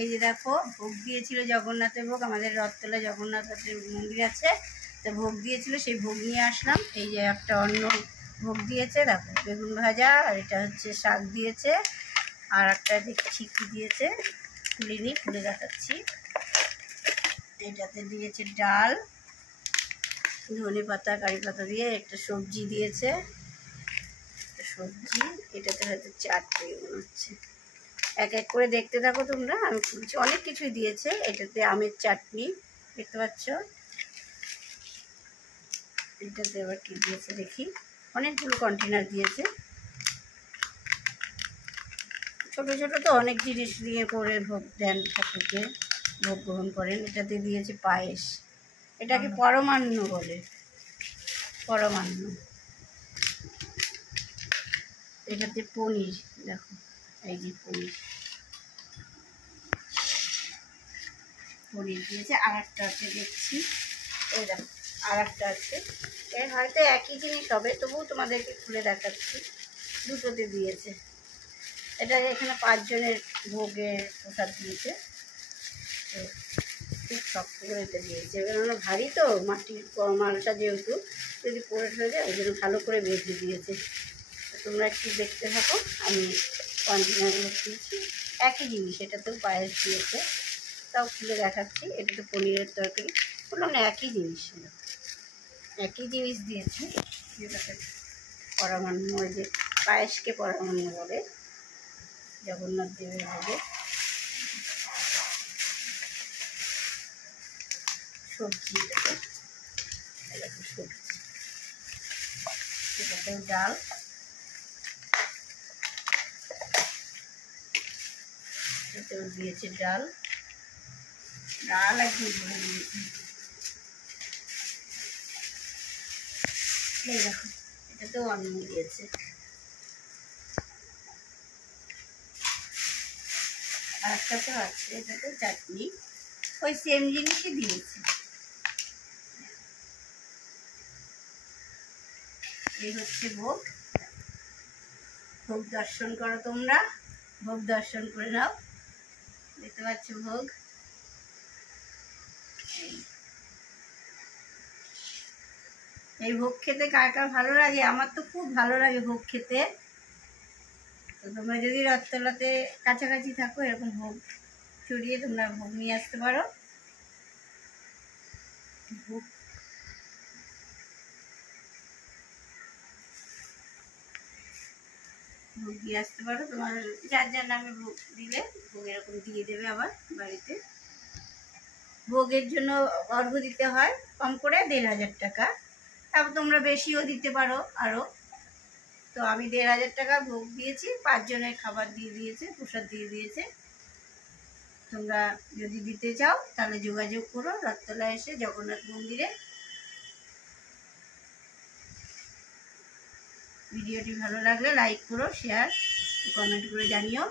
এই যে দেখো ভোগ দিয়েছিল জগন্নাথের ভোগ, আমাদের রথতলা জগন্নাথের মন্দির আছে, তো ভোগ দিয়েছিল, সেই ভোগ নিয়ে আসলাম। এই যে একটা অন্য ভোগ দিয়েছে, দেখো বেগুন ভাজা, আর এটা হচ্ছে শাক দিয়েছে, আর একটা দেখছি কি দিয়েছে খুলিনি, খুলে দেখাচ্ছি। এটাতে দিয়েছে ডাল, ধনে পাতা কারি পাতা দিয়ে একটা সবজি দিয়েছে, সবজি, এটাতে হয়তো চাটনি মনে হচ্ছে। এক এক করে দেখতে থাকো তোমরা, আমি খুলছি। অনেক কিছুই দিয়েছে। এটাতে আমের চাটনি দেখতে পাচ্ছ, এটাতে আবার কি দিয়েছে দেখি, অনেকগুলো কন্টেনার দিয়েছে, ছোট ছোট তো অনেক জিনিস দিয়ে করে ভোগ দেন, ঠাকুরকে ভোগ গ্রহণ করেন। এটাতে দিয়েছে পায়েস, এটাকে পরমান্ন বলে, পরমান্ন। এটাতে পনির, দেখো এই যে পনির, পনির দিয়েছে। আর একটা আছে দেখছি, এই দেখো আর একটা আছে, এর হয়তো একই জিনিস হবে, তবুও তোমাদেরকে খুলে দেখাচ্ছি। দুটোতে দিয়েছে। এটা এখানে 5 জনের ভোগের প্রসাদ দিয়েছে, তো খুব শক্ত করে এটা দিয়েছে, কেননা ভারী তো, মাটির মালটা যেহেতু যদি পড়ে হয়ে যায়, ওই জন্য ভালো করে বেঁধে দিয়েছে। তোমরা একটু দেখতে থাকো, আমি কন্টেনারগুলো খুলছি। একই জিনিস, এটাতেও পায়েস দিয়েছে, তাও খুলে দেখাচ্ছি। এটা তো পনিরের তরকারি, বললাম না একই জিনিস, একই জিনিস দিয়েছে। যেটাকে পরমান্ন, ওই যে পায়েসকে পরমান্ন বলে জগন্নাথ দেবের ভাবে। সবজি, এটাতে সবজি, এটাতেও ডাল, এটাতেও দিয়েছে ডাল, ডাল একদম ভরে দিয়েছে। এই দেখো এটাতেও অন্ন দিয়েছে। আর একটা তো আছে, এটাতে চাটনি, ওই সেম জিনিসই দিয়েছে। এই হচ্ছে ভোগ। ভোগ দর্শন করো তোমরা, ভোগ দর্শন করে নাও। দেখতে পাচ্ছ ভোগ, এই ভোগ খেতে কার কার ভালো লাগে? আমার তো খুব ভালো লাগে ভোগ খেতে। তো তোমরা যদি রথতলাতে কাছাকাছি থাকো, এরকম ভোগ চড়িয়ে তোমরা ভোগ নিয়ে আসতে পারো। ভোগ ভোগ দিয়ে আসতে পারো, তোমার যার যার নামে ভোগ দিলে ভোগ এরকম দিয়ে দেবে আবার বাড়িতে। ভোগের জন্য অর্ঘ্য দিতে হয় কম করে 1500 টাকা, তারপর তোমরা বেশিও দিতে পারো আরও। তো আমি 1500 টাকা ভোগ দিয়েছি, 5 জনের খাবার দিয়ে দিয়েছে, প্রসাদ দিয়ে দিয়েছে। তোমরা যদি দিতে চাও তাহলে যোগাযোগ করো রথতলায় এসে জগন্নাথ মন্দিরে। ভিডিওটি ভালো লাগলে লাইক করো, শেয়ার, কমেন্ট করে জানিও।